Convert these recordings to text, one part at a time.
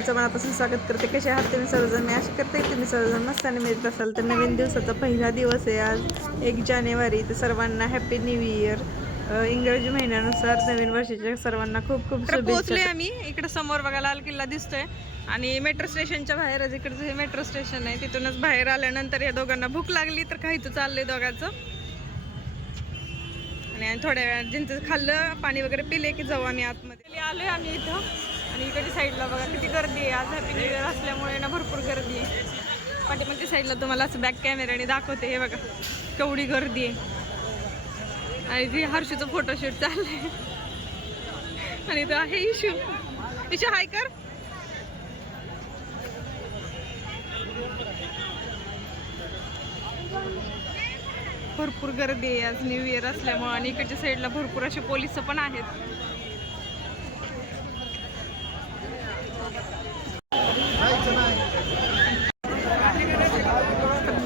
तुमचं मनापासून स्वागत करते. कसे आहात तुम्ही सर्वजण? मी आशा करते की तुम्ही सर्वजण मस्त आणि मजेत असाल. तर नवीन दिवसाचा पहिला दिवस आहे आज 1 जानेवारी. तर सर्वांना हॅपी न्यू इयर. इंग्रजी महिन्यानुसार नवीन वर्षाच्या सर्वांना खूप खूप शुभेच्छा. पोहोचले आम्ही. इकडे समोर बघा लाल किल्ला दिसतोय आणि मेट्रो स्टेशनच्या बाहेरच इकडचं हे मेट्रो स्टेशन आहे. तिथूनच बाहेर आल्यानंतर या दोघांना भूक लागली तर खायचं चाललंय दोघांचं. आणि थोड्या वेळात ज्यांचं खाल्लं पाणी वगैरे पिले की जाऊ आम्ही आतमध्ये. आलोय आम्ही इथं आणि इकडच्या साईडला बघा किती गर्दी आहे. आज हॅपी न्यू इयर असल्यामुळे ना भरपूर गर्दी आहे. पाठीमागच्या साईडला तुम्हाला असं बॅक कॅमेऱ्याने दाखवते. हे बघा केवढी गर्दी आहे. आणि ते हर्षूचं फोटोशूट चाललंय आणि इथं आहे इशू हाय कर. भरपूर गर्दी आहे आज न्यू इयर असल्यामुळे आणि इकडच्या साईडला भरपूर असे पोलिस पण आहेत.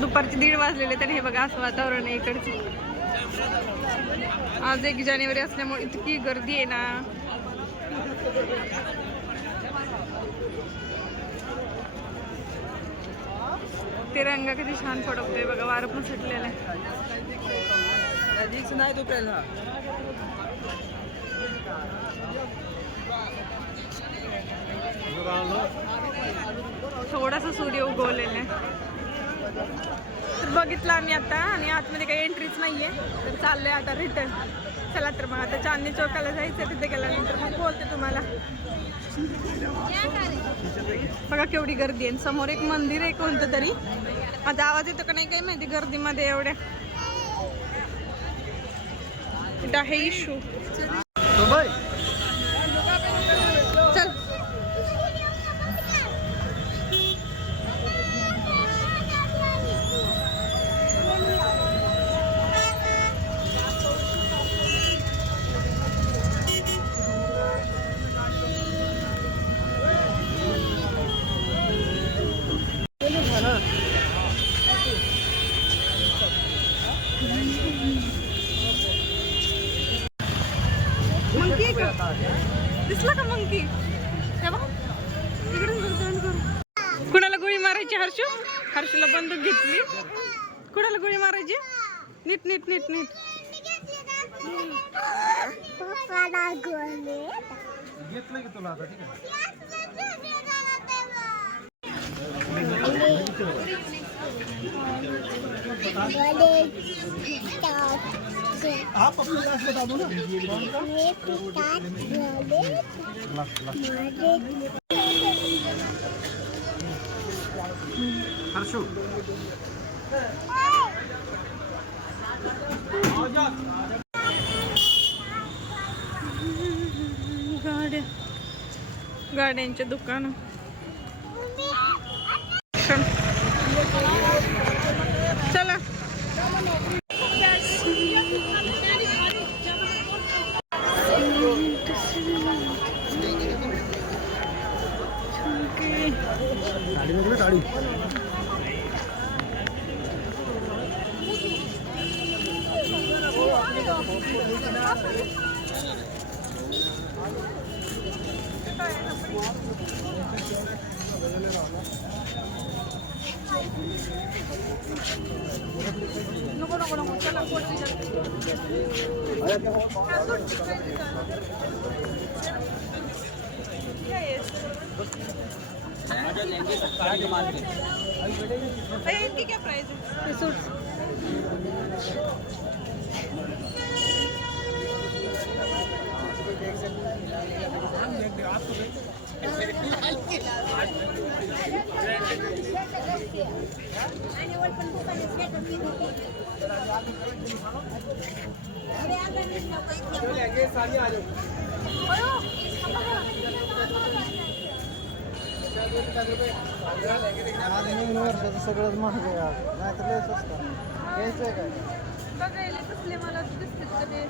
दुपारचे 1:30 वाजलेले तर हे बघा असं वातावरण आहे इकडचं. आज 1 जानेवारी असल्यामुळे इतकी गर्दी आहे ना. तिरंगा किती छान फडकतोय बघा. वारं पण सुटलेलं आहे. थोडासा सूर्य उगवलेला आहे. तर बघितलं आम्ही आता आणि आतमध्ये काही एंट्रीच नाहीये. तर चाललंय आता रिटर्न. चला तर मग आता चांदणी चौकाला जायचं. तिथे गेल्यानंतर मग बोलते तुम्हाला. बघा केवढी गर्दी आहे. समोर एक मंदिर आहे कोणतं तरी. आता आवाज येतो का नाही काही माहिती गर्दीमध्ये एवढ्या. इथं आहे इशू. चल मंकी का दिसला का मंकी? कुणाला गोळी मारायची हर्षू? हर्षूला बंदूक घेतली. कुणाला गोळी मारायची? नीट नीट नीट नीट. घेतलं की तुला आता. ठीक आप अपने क्लास बता दो ना. हर्षू गाड्यांचे दुकान. चला गाडी. नको नको नको. चला इनकी क्या प्राइस है? सूट्स सगळंच महाग आहे. नाही तर लय स्वस्त घ्यायचंय काय? बघायला कसले मला दिसतात कधी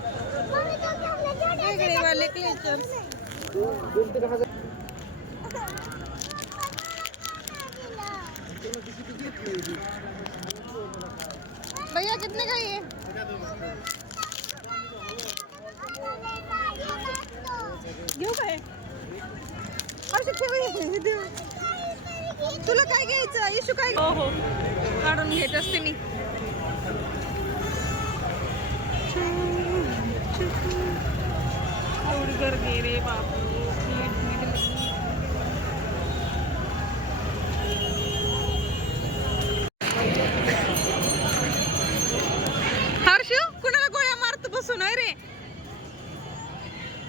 वेगळे वाले क्लेचर्स. भैया कितने का ये? घेऊ काय? मावशी ठेव. तुला काय घ्यायचं इशू काय? हो हो काढून घेत असते मी. एवढी गर्दी रे बापू. हर्षू कुणाला गोळ्या मारत बसून आहे रे.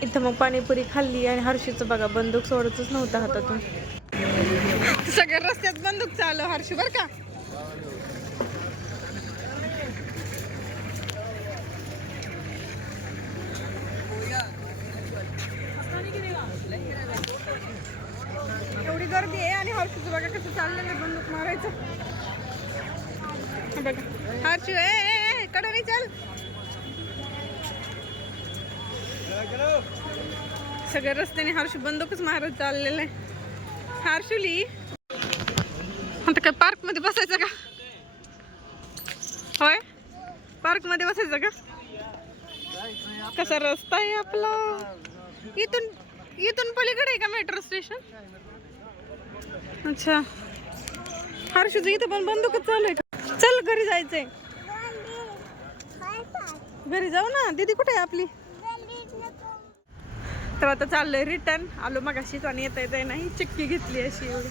इथं मग पाणीपुरी खाल्ली आणि हर्षूचं बघा बंदूक सोडतच नव्हता हातातून. सगळ्या रस्त्यात बंदूक चालू हर्षू बर का. एवढी गर्दी आहे आणि हर्षूचं बघा कसं चाललेलं बंदूक मारायचं. बघा हर्षू ए कडे चल. सगळ्या रस्त्याने हर्षू बंदूकच मारत चाललेलं आहे. हर्षुली आता काय पार्क मध्ये बसायचं का? होय पार्क मध्ये बसायचं का? कसा रस्ता आहे आपला. इथून पलीकडे आहे का मेट्रो स्टेशन? अच्छा हर्षूचं इथं पण बंदूकच चालू आहे का? चल घरी जायचंय. घरी जाऊ ना. दीदी कुठे आहे आपली? तर आता चाललोय रिटर्न. आलो मगाशीच आणि येता येता नाही चिक्की घेतली अशी एवढी.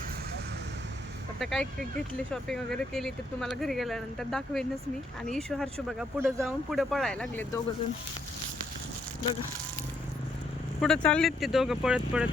आता काय काय घेतली शॉपिंग वगैरे केली ते तुम्हाला घरी गेल्यानंतर दाखवेनच मी. आणि इशू हर्षू बघा पुढे जाऊन पुढे पळायला लागले दोघं जण. बघा पुढे चाललेत ते दोघं पळत पळत.